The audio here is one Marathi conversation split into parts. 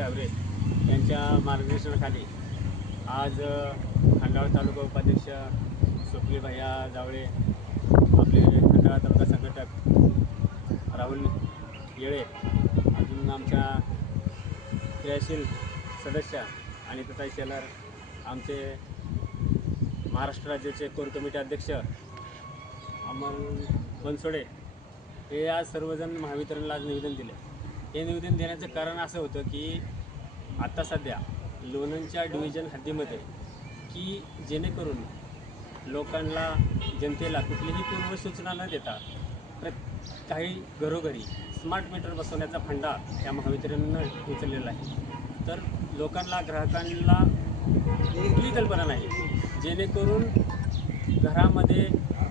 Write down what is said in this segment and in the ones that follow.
टावरे यांच्या मार्गदर्शनाखाली आज अ, खंडाळा तालुका उपाध्यक्ष स्वप्नील भैया जावळे आपले खंडाळा तालुका संघटक राहुल येळे अजून आमच्या क्रियाशील सदस्य आणि तथा शेलार आमचे महाराष्ट्र राज्याचे कोर कमिटी अध्यक्ष अमल बनसोडे हे आज सर्वजण महावितरणला आज निवेदन दिले. हे निवेदन देण्याचं कारण असं होतं की आत्ता सध्या लोणंदच्या डिव्हिजन हद्दीमध्ये की जेणेकरून लोकांना जनतेला कुठलीही पूर्वसूचना न देता प्रत काही घरोघरी स्मार्ट मीटर बसवण्याचा फंडा या महावितरणनं उचललेला आहे. तर लोकांना ग्राहकांना कुठली कल्पना नाही जेणेकरून घरामध्ये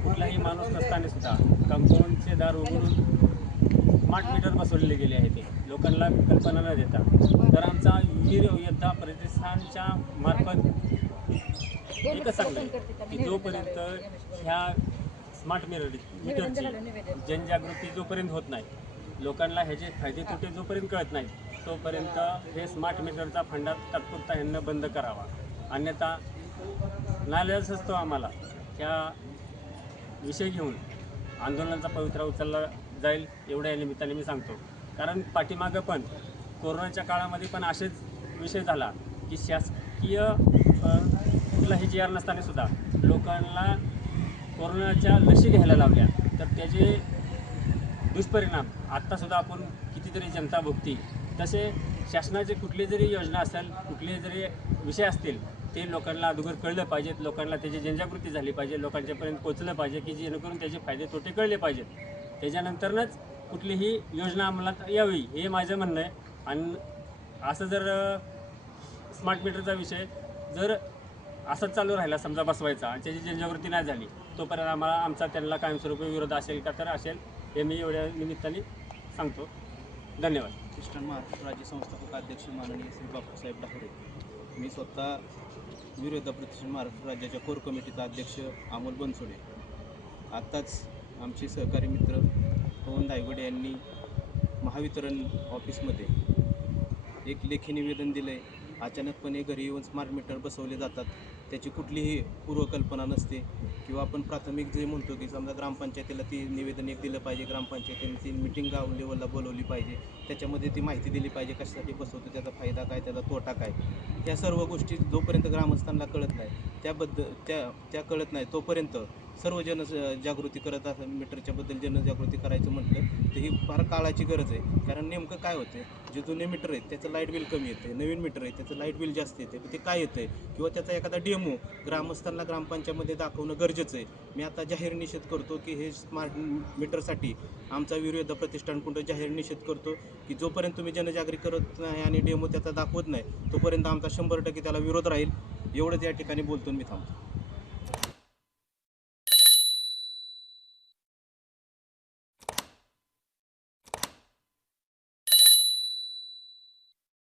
कुठलाही माणूस नसताना सुद्धा कंपाऊंडचे दार उघडून स्मार्ट मीटर बसवलेले गेले आहे ते. लोकांना कल्पना न देता. तर आमचा वीर योद्धा प्रतिष्ठानच्या मार्फत एकच सांगलं की जोपर्यंत ह्या स्मार्ट मिरर मीटरची जनजागृती जोपर्यंत होत नाही लोकांना ह्याचे फायदे तोटे जोपर्यंत कळत नाही तोपर्यंत हे स्मार्ट मीटरचा फंडा तात्पुरता ह्यांना बंद करावा. अन्यथा नाल्याच असतो आम्हाला. त्या विषय घेऊन आंदोलनाचा पवित्रा उचलला जाईल एवढ्या निमित्ताने मी सांगतो. कारण पाठीमागं पण कोरोनाच्या काळामध्ये पण असेच विषय झाला की शासकीय कुठलाही जी आर नसताना सुद्धा लोकांना कोरोनाच्या लशी घ्यायला लावल्या. तर त्याचे दुष्परिणाम आत्तासुद्धा आपण कितीतरी जनता भोगती. तसे शासनाचे कुठले जरी योजना असेल कुठले जरी विषय असतील ते लोकांना अगोदर कळलं पाहिजेत. लोकांना त्याची जनजागृती झाली पाहिजे. लोकांच्यापर्यंत पोचलं पाहिजे की जेणेकरून त्याचे फायदे तोटे कळले पाहिजेत. त्याच्यानंतरनंच कुठलीही योजना अंमलात यावी हे माझं म्हणणं आहे. आणि असं जर स्मार्ट मीटरचा विषय जर असंच चालू राहिला समजा बसवायचा आणि त्याची जनजागृती नाही झाली तोपर्यंत आम्हाला आमचा त्यांना कायमस्वरूपी विरोध असेल का तर असेल हे मी एवढ्या निमित्ताने सांगतो. धन्यवाद. ख्रिस्टन महाराष्ट्र राज्य संस्थापक अध्यक्ष माननीय श्री बापूसाहेब डाहरे मी स्वतः विरोधा प्रतिष्ठान महाराष्ट्र राज्याच्या कोर कमिटीचा अध्यक्ष अमोल बनसोडे. आत्ताच आमचे सहकारी मित्र पवन दायगोडे यांनी महावितरण ऑफिसमध्ये एक लेखी निवेदन दिलं आहे अचानकपणे घरी येऊन स्मार्ट मीटर बसवले जातात. त्याची कुठलीही पूर्वकल्पना नसते. किंवा आपण प्राथमिक जे म्हणतो की समजा ग्रामपंचायतीला ती निवेदन एक दिलं पाहिजे ग्रामपंचायतीने ती मिटिंग गाव लेवलला बोलवली पाहिजे. त्याच्यामध्ये ती माहिती दिली पाहिजे कशासाठी बसवतो त्याचा फायदा काय त्याचा तोटा काय. ह्या सर्व गोष्टी जोपर्यंत ग्रामस्थांना कळत नाही त्याबद्दल त्या त्या कळत नाही तोपर्यंत सर्व जनजागृती करत असं मीटरच्याबद्दल जनजागृती करायचं म्हटलं तर ही फार काळाची गरज आहे. कारण नेमकं काय होते जे जुने मीटर आहेत त्याचं लाइट बिल कमी येते नवीन मीटर आहे त्याचं लाइट बिल जास्त येते ते काय येतं किंवा त्याचा एखादा डेमो ग्रामस्थांना ग्रामपंचायतमध्ये दाखवणं गरजेचं आहे. मी आता जाहीर निषेध करतो की हे स्मार्ट मीटरसाठी आमचा विरोध प्रतिष्ठान कुठं जाहीर निषेध करतो की जोपर्यंत तुम्ही जनजागृती करत नाही आणि डेमो त्याचा दाखवत नाही तोपर्यंत आमचा शंभर टक्के त्याला विरोध राहील. एवढंच या ठिकाणी बोलतो मी थांबतो.